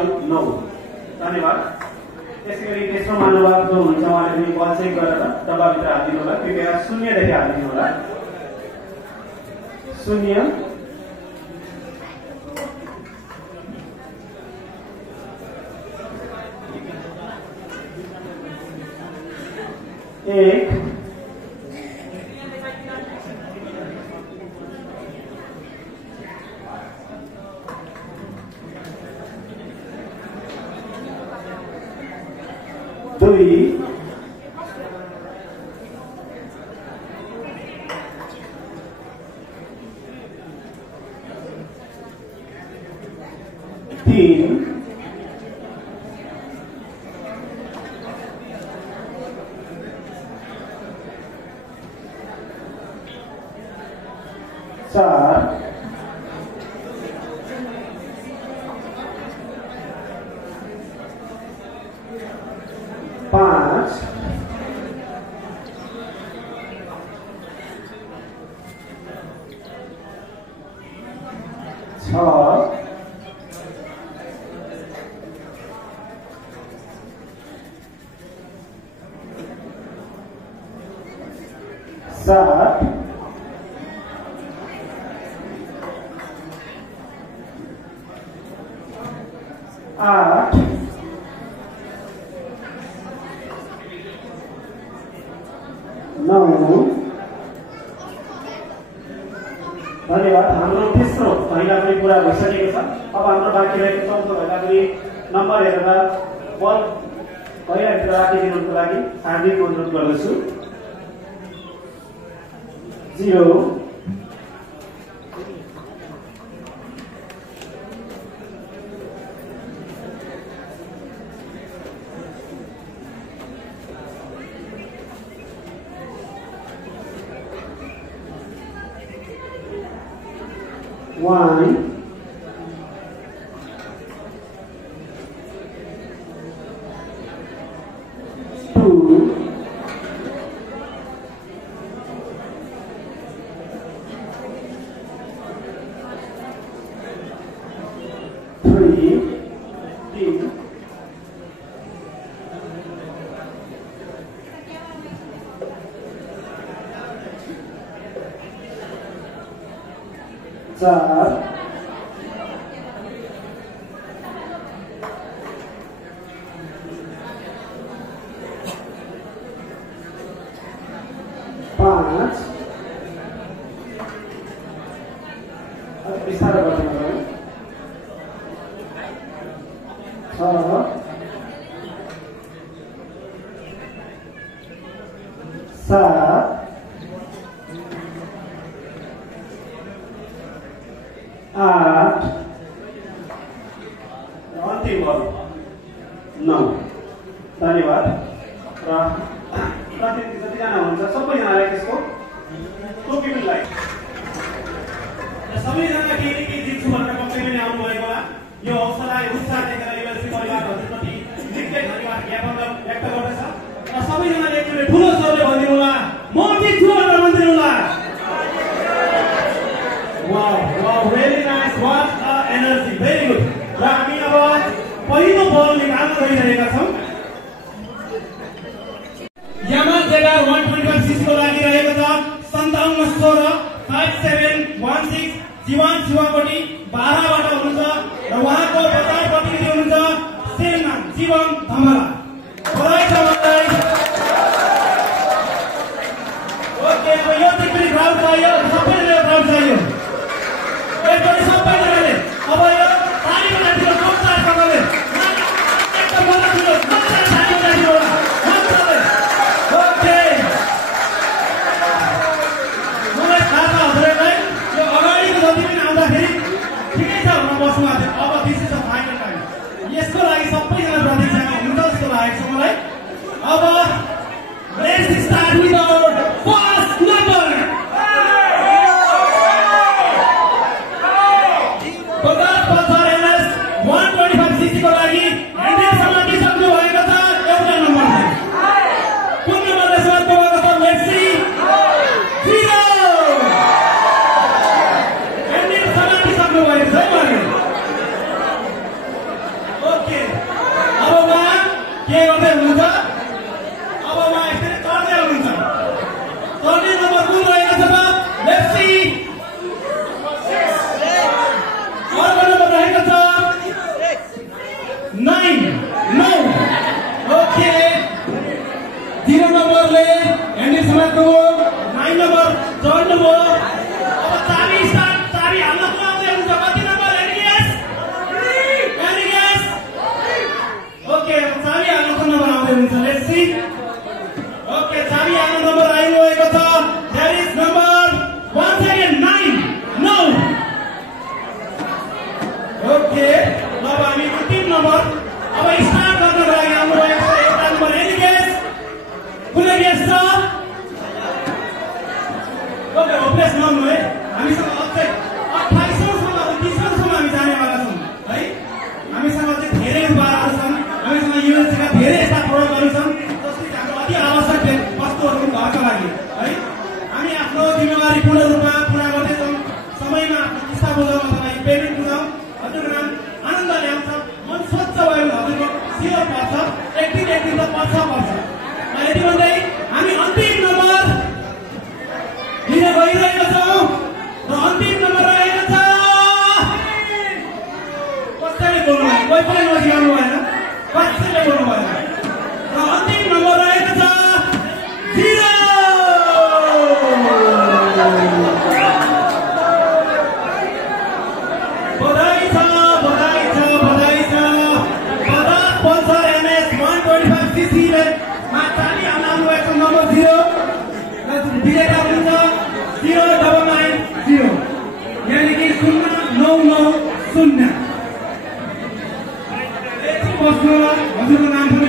बल 9। धन्यवाद। त्यसैगरी तेस्रो महानुभाव जो हुनुहुन्छ उहाँले पनि बल चेक गरेर डब्बाभित्र हालिदिनु होला। कृपया 0 देखि हालिदिनु होला। 0 1 2 3 4 5 6 7 8 9। धन्यवाद। हाम्रो तेस्रो महिला पनि पूरा भइसकेको छ। अब हाम्रो बाँकी रहेको चौथो महिलाको नम्बर हेरेर बल पहिलाभित्र राखिदिनुको लागि हार्दिक अनुरोध गर्दछु। 0 1 2 3 4 5 बिस्तारै गर्नु पर्यो। 6 7 8 अन्तिम बल 9। धन्यवाद। र प्रतिनिधि जतिजना हुनुहुन्छ सबैजनालाई त्यसको टोपी पनि लाइ सबैजना केही जित्छु भनेर पक्कै पनि आउनुभएको होला। यो अवसरलाई उत्साह देखेर युएससी परिवारहरूप्रति निकै धन्यवाद ज्ञापन व्यक्त गर्दछ। र सबैजनाले एकचोटि ठुलो स्वरले भनिदिनु होला, म जित्छु भनेर भनिदिनु होला। Wow wow, very nice, what a energy, very good. र हामी अब पहिलो बल निकाल्न गइरहेका छौँ। यामा जेडआर 125 सीसीको लागि रहेको छ 5716 5716 जीवन शिवाकोटी 12 बाट हुनुहुन्छ र उहाँको प्रचार प्रतिनिधि हुनुहुन्छ सेना जीवन धमला। बधाई छ उहाँलाई। ओके, अब यो चाहिँ पनि क्राउड चाहियो, सबैले क्राउड चाहियो। एकचोटि सबैजनाले अब यो तालीको लागि जोरदारसँगले एकदम मजाले ताली बजाइदिनु होला। ओके, मलाई थाहा छ हजुरहरूलाई यो अगाडिको जति पनि आउँदाखेरि ठिकै छ भनेर बस्नुभएको थियो। अब this is the final time. यसको लागि सबैजना प्रतीक्षामा हुनुहुन्छ जस्तो लागेको छ मलाई। अब let's start with our first number. गइरहेको छौँ र अन्तिम नम्बर रहेको छ कसैले बोल्नु भएन कोही पनि नजिराउनु भएन कसैले बोल्नु भएन र अन्तिम नम्बर रहेको छ 0 बधाई छ बधाई छ बधाई छ बजाज पल्सर NS 125cc ले माथि आउनु भएको नम्बर 0 विजेता हुनुहुन्छ 0990 यानी कि 0990 एकछिन बस्नु होला हजुरको नाम पनि